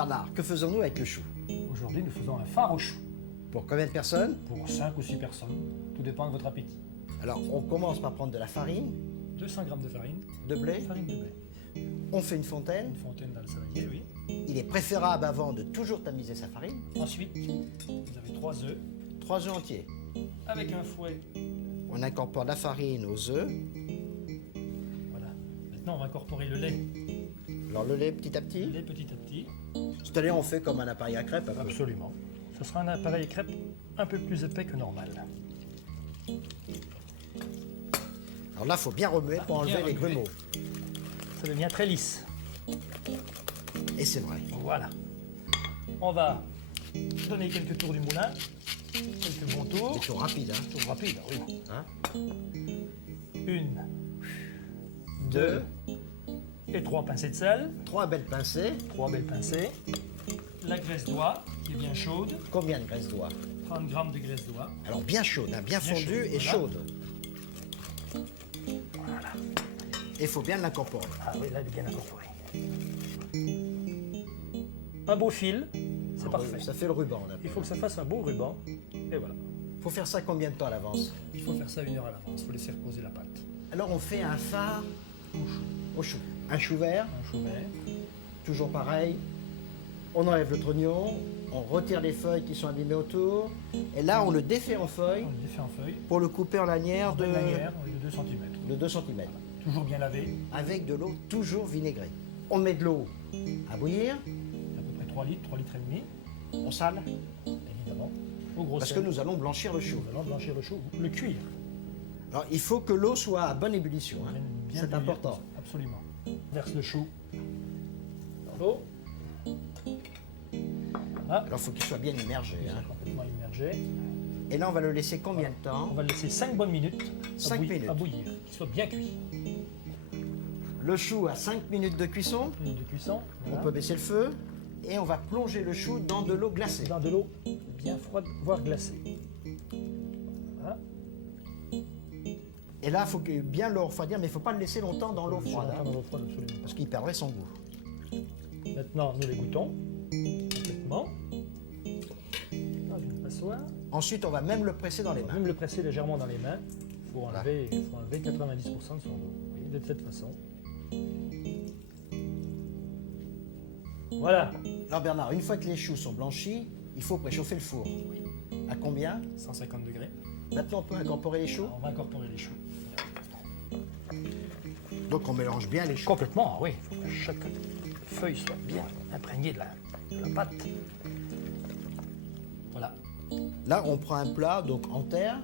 Bernard, que faisons-nous avec le chou? Aujourd'hui, nous faisons un phare au chou. Pour combien de personnes? Pour 5 ou 6 personnes. Tout dépend de votre appétit. Alors, on commence par prendre de la farine, 200 g de farine. de blé, Farine de blé. on fait une fontaine. Une fontaine dans le saladier, oui. Il est préférable avant de toujours tamiser sa farine. Ensuite, vous avez 3 œufs. 3 œufs entiers. Avec un fouet. On incorpore la farine aux œufs. Voilà. Maintenant, on va incorporer le lait. Alors le lait petit à Le petit. lait petit à petit. C'est-à-dire on fait comme un appareil à crêpes. un peu. Absolument. Ce sera un appareil crêpe un peu plus épais que normal. Alors là, il faut bien remuer pour bien enlever les remuer. grumeaux. Ça devient très lisse. Et c'est vrai. Voilà. On va donner quelques tours du moulin. Quelques bons tours. C'est toujours rapide, hein. Tours rapides, oui. Hein? 1, 2, 2 et 3 pincées de sel. 3 belles pincées. 3 belles pincées. La graisse d'oie qui est bien chaude. Combien de graisse d'oie? 30 g de graisse d'oie. Alors bien chaude, hein, bien fondue chaude, et voilà. chaude. Voilà. Et il faut bien l'incorporer. Ah oui, là, elle est bien incorporée. Un beau fil, c'est parfait. Ça fait le ruban. Là. Il faut que ça fasse un beau ruban. Et voilà. Il faut faire ça combien de temps à l'avance? Il faut faire ça 1 heure à l'avance. Il faut laisser reposer la pâte. Alors on fait un phare au chou. Un chou vert, Un chou vert. toujours pareil. On enlève le trognon, on retire les feuilles qui sont abîmées autour. Et là, on le défait en feuilles On le défait en feuilles. pour le couper en lanières De lanière de 2 cm. de 2 cm. Toujours bien lavé. Avec de l'eau toujours vinaigrée. On met de l'eau à bouillir, À peu près 3 litres, 3 litres et demi, on sale, évidemment. Au gros parce que sel. nous allons blanchir le chou. Nous allons blanchir le chou, le cuire. Alors il faut que l'eau soit à bonne ébullition, hein. Bien C'est bouillir. important. Absolument. Verse le chou dans l'eau. Voilà. Alors il faut qu'il soit bien immergé, hein. Complètement immergé. Et là, on va le laisser combien de On temps? va le laisser 5 bonnes minutes, 5 minutes. à bouillir, qu'il soit bien cuit. Le chou à 5 minutes de cuisson, Minute de cuisson. on Voilà. peut baisser le feu, et on va plonger le chou dans de l'eau glacée. Dans de l'eau bien froide, voire glacée. Voilà. Et là, il faut bien le refroidir, mais il ne faut pas le laisser longtemps dans l'eau froide, hein, Dans l'eau froide, absolument. parce qu'il perdrait son goût. Maintenant, nous l'égouttons complètement. Dans une passoire. Ensuite, on va même le presser dans les On va mains. même le presser légèrement dans les mains. Il faut enlever 90% de son eau. Oui, de cette façon. Voilà, Alors Bernard, une fois que les choux sont blanchis, il faut préchauffer le four. À combien? 150 degrés. Maintenant, on peut incorporer les choux. Alors, on va incorporer les choux. Donc on mélange bien les choux. Complètement, oui. Il faut que chaque feuille soit bien imprégnée de la pâte. Voilà. Là, on prend un plat, donc en terre,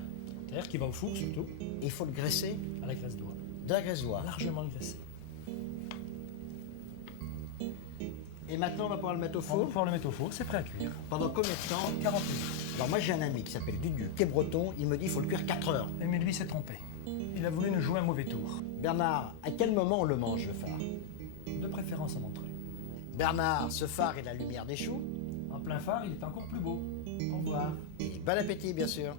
Terre qui va au four surtout, et il faut le graisser à la graisse d'oie. de la graisse d'oie. Largement graissée. Et maintenant, on va pouvoir le mettre au On va four. pouvoir le mettre au four, c'est prêt à cuire. Pendant combien de temps? 40 minutes. Alors moi, j'ai un ami qui s'appelle Dudu, qui est breton. Il me dit qu'il faut le cuire 4 heures. Mais lui s'est trompé. Il a voulu nous jouer un mauvais tour. Bernard, à quel moment on le mange, le phare? De préférence en entrée. Bernard, ce phare est la lumière des choux. En plein phare, il est encore plus beau. Au revoir. Et bon appétit, bien sûr.